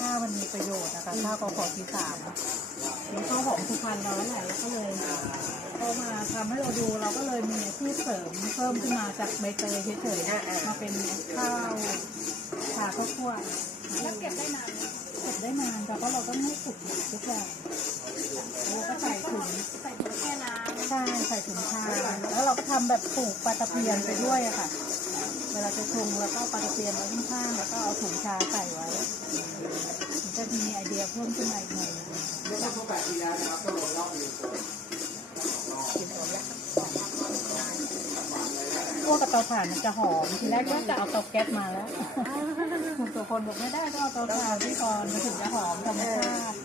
ข้าวมันมีประโยชน์นะคะข้าวกอขอที่สามแล้วข้าวหอมสุพรรณเราแล้วแหละแล้วก็เลยพอมาทำให้เราดูเราก็เลยมีอาชีพเสริมเพิ่มขึ้นมาจากใบเตยเฉยๆมาเป็นข้าวชาข้าวคั่วแล้วเก็บได้นานเก็บได้นานแต่เพราะเราต้องให้สุกทุกอย่างแล้วก็ใส่ถุงใส่ถุงแช่น้ำใช่ใส่ถุงชาแล้วเราก็ทำแบบปลูกปลาตะเพียนไปด้วยอะค่ะ เวลาจะชงแล้วก็เอาปลาตะเพียนไว้ข้างๆแล้วก็เอาถุงชาใส่ไว้มันจะมีไอเดียเพิ่มขึ้นมาอีกหน่อยนึงพวกกับเตาถ่านมันจะหอมทีแรกก็จะเอาเตาแก๊สมาแล้วตัวคนบอกไม่ได้ต้องเอาเตาถ่านที่ก่อนมันถึงจะหอมธรรมชาติ